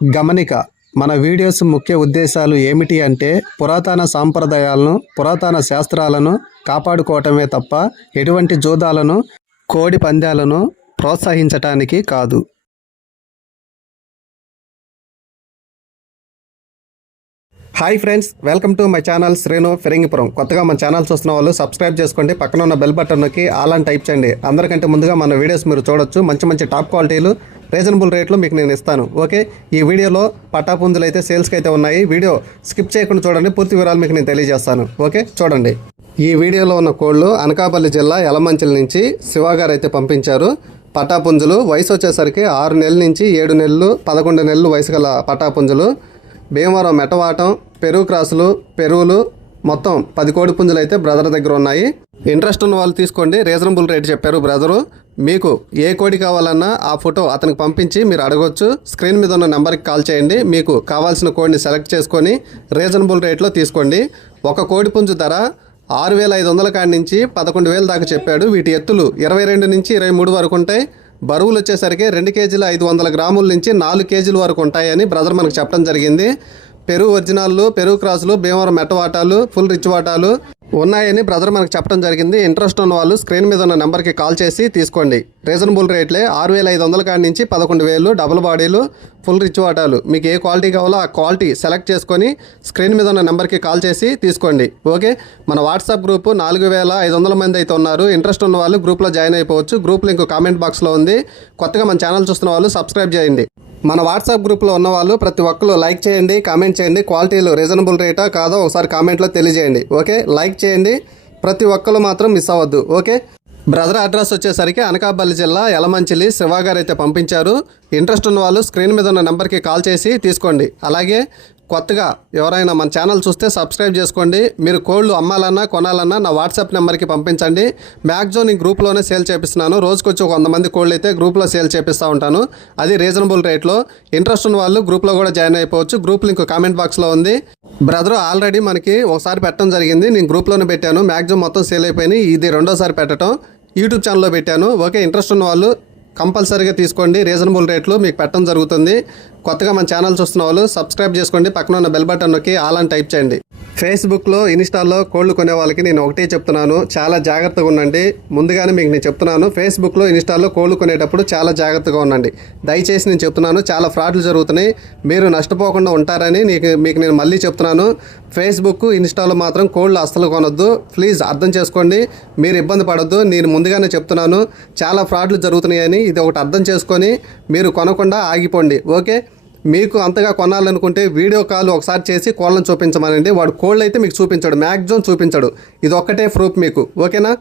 గమనిక మన వీడియోస్ ముఖ్య ఉద్దేశాలు ఏమిటి అంటే పురాతన సాంప్రదాయాలను పురాతన శాస్త్రాలను కాపాడుకోవటమే తప్ప ఎటువంటి జూదాలను కోడి పందాలను ప్రోత్సహించటానికి కాదు. Hi friends welcome to my channel Srinu Phirangipuram. కొత్తగా మన ఛానల్ చూస్తున్న వాళ్ళు సబ్స్క్రైబ్ చేసుకోండి పక్కన ఉన్న బెల్ బటన్ నొక్కి ఆల్ అని టైప్ చేయండి. అందరికంటే ముందుగా మన వీడియోస్ మీరు చూడొచ్చు. మంచి మంచి టాప్ క్వాలిటీలు రీజనబుల్ రేట్లు మీకు నేను ఇస్తాను. ఓకే? ఈ వీడియోలో పట్టాపుంజులు అయితే సేల్స్కి అయితే ఉన్నాయి. వీడియో స్కిప్ చేయకుండా చూడండి. పూర్తి వివరాలు మీకు నేను తెలియజేస్తాను. ఓకే? చూడండి. ఈ వీడియోలో ఉన్న కోళ్ళు అనకాపల్లి జిల్లా యలమంచిల నుంచి శివాగారు అయితే పంపించారు. పట్టాపుంజులు వయసు వచ్చేసరికి ఆరు నెలల నుంచి ఏడు నెలలు పదకొండు నెలలు వయసు గల పట్టాపుంజులు భీమవరం మెటవాటం పెరుగు క్రాసులు పెరుగులు మొత్తం పది కోడి పుంజులు అయితే బ్రదర్ దగ్గర ఉన్నాయి. ఇంట్రెస్ట్ ఉన్న వాళ్ళు తీసుకోండి. రీజనబుల్ రేట్ చెప్పారు బ్రదరు. మీకు ఏ కోడి కావాలన్నా ఆ ఫోటో అతనికి పంపించి మీరు అడగొచ్చు. స్క్రీన్ మీద ఉన్న నెంబర్కి కాల్ చేయండి. మీకు కావాల్సిన కోడిని సెలెక్ట్ చేసుకొని రీజనబుల్ రేట్లో తీసుకోండి. ఒక కోడి పుంజు ధర ఆరు వేల ఐదు వందల కాడి నుంచి పదకొండు వేల దాకా చెప్పాడు. వీటి ఎత్తులు ఇరవై రెండు నుంచి ఇరవై మూడు వరకు ఉంటాయి. బరువులు వచ్చేసరికి రెండు కేజీల ఐదు వందల గ్రాముల నుంచి నాలుగు కేజీల వరకు ఉంటాయని బ్రదర్ మనకు చెప్పడం జరిగింది. పెరుగు ఒరిజినాల్లో పెరుగు క్రాసులు భీమవరం మెట్టవాటాలు ఫుల్ రిచ్ వాటాలు ఉన్నాయని బ్రదర్ మనకు చెప్పడం జరిగింది. ఇంట్రెస్ట్ ఉన్న వాళ్ళు స్క్రీన్ మీద ఉన్న నెంబర్కి కాల్ చేసి తీసుకోండి. రీజనబుల్ రేట్లే ఆరు వేల ఐదు వందల కాడి నుంచి పదకొండు వేలు డబుల్ బాడీలు ఫుల్ రిచ్ వాటాలు. మీకు ఏ క్వాలిటీ కావాలో ఆ క్వాలిటీ సెలెక్ట్ చేసుకొని స్క్రీన్ మీద ఉన్న నెంబర్కి కాల్ చేసి తీసుకోండి. ఓకే? మన వాట్సాప్ గ్రూప్ నాలుగు వేల ఐదు వందల మంది అయితే ఉన్నారు. ఇంట్రెస్ట్ ఉన్న వాళ్ళు గ్రూప్లో జాయిన్ అయిపోవచ్చు. గ్రూప్ లింక్ కామెంట్ బాక్స్లో ఉంది. కొత్తగా మన ఛానల్ చూస్తున్న వాళ్ళు సబ్స్క్రైబ్ చేయండి. మన వాట్సాప్ గ్రూప్లో ఉన్న వాళ్ళు ప్రతి ఒక్కరు లైక్ చేయండి కామెంట్ చేయండి. క్వాలిటీలు రీజనబుల్ రేటా కాదో ఒకసారి కామెంట్లో తెలియజేయండి. ఓకే? లైక్ చేయండి. ప్రతి ఒక్కరు మాత్రం మిస్ అవ్వద్దు. ఓకే? బ్రదర్ అడ్రస్ వచ్చేసరికి అనకాపల్లి జిల్లా యలమంచిలి శివ గారు అయితే పంపించారు. ఇంట్రెస్ట్ ఉన్న వాళ్ళు స్క్రీన్ మీద ఉన్న నెంబర్కి కాల్ చేసి తీసుకోండి. అలాగే కొత్తగా ఎవరైనా మన ఛానల్ చూస్తే సబ్స్క్రైబ్ చేసుకోండి. మీరు కోళ్ళు అమ్మాలన్నా కొనాలన్నా నా వాట్సాప్ నెంబర్కి పంపించండి. మ్యాక్సిమం నేను గ్రూప్లోనే సేల్ చేపిస్తున్నాను. రోజుకొచ్చి ఒక వంద మంది కోళ్ళు అయితే గ్రూప్లో సేల్ చేపిస్తూ ఉంటాను. అది రీజనబుల్ రేట్లో. ఇంట్రెస్ట్ ఉన్న వాళ్ళు గ్రూప్లో కూడా జాయిన్ అయిపోవచ్చు. గ్రూప్ లింక్ కామెంట్ బాక్స్లో ఉంది. బ్రదర్ ఆల్రెడీ మనకి ఒకసారి పెట్టడం జరిగింది. నేను గ్రూప్లోనే పెట్టాను. మ్యాక్సిమం మొత్తం సేల్ అయిపోయినాయి. ఇది రెండోసారి పెట్టడం యూట్యూబ్ ఛానల్లో పెట్టాను. ఓకే ఇంట్రెస్ట్ ఉన్న వాళ్ళు కంపల్సరీగా తీసుకోండి. రీజనబుల్ రేట్లు మీకు పెట్టడం జరుగుతుంది. కొత్తగా మన ఛానల్ చూస్తున్న వాళ్ళు సబ్స్క్రైబ్ చేసుకోండి. పక్కన ఉన్న బెల్ బటన్ నొక్కి ఆల్ అని టైప్ చేయండి. ఫేస్బుక్లో ఇన్స్టాల్లో కోళ్ళు కొనే వాళ్ళకి నేను ఒకటే చెప్తున్నాను. చాలా జాగ్రత్తగా ఉండండి. ముందుగానే మీకు నేను చెప్తున్నాను. ఫేస్బుక్లో ఇన్స్టాల్లో కోళ్ళు కొనేటప్పుడు చాలా జాగ్రత్తగా ఉండండి. దయచేసి నేను చెప్తున్నాను చాలా ఫ్రాడ్లు జరుగుతున్నాయి. మీరు నష్టపోకుండా ఉంటారని నీకు మీకు నేను మళ్ళీ చెప్తున్నాను. ఫేస్బుక్ ఇన్స్టాలో మాత్రం కోళ్ళు అస్సలు కొనొద్దు. ప్లీజ్ అర్థం చేసుకోండి. మీరు ఇబ్బంది పడొద్దు. నేను ముందుగానే చెప్తున్నాను. చాలా ఫ్రాడ్లు జరుగుతున్నాయని ఇది ఒకటి అర్థం చేసుకొని మీరు కొనకుండా ఆగిపోండి. ఓకే? మీకు అంతగా కొనాలనుకుంటే వీడియో కాల్ ఒకసారి చేసి కోళ్ళను చూపించమనండి. వాడు కోళ్ళు అయితే మీకు చూపించాడు. మ్యాక్సిమం చూపించాడు. ఇది ఒక్కటే ప్రూఫ్ మీకు. ఓకేనా?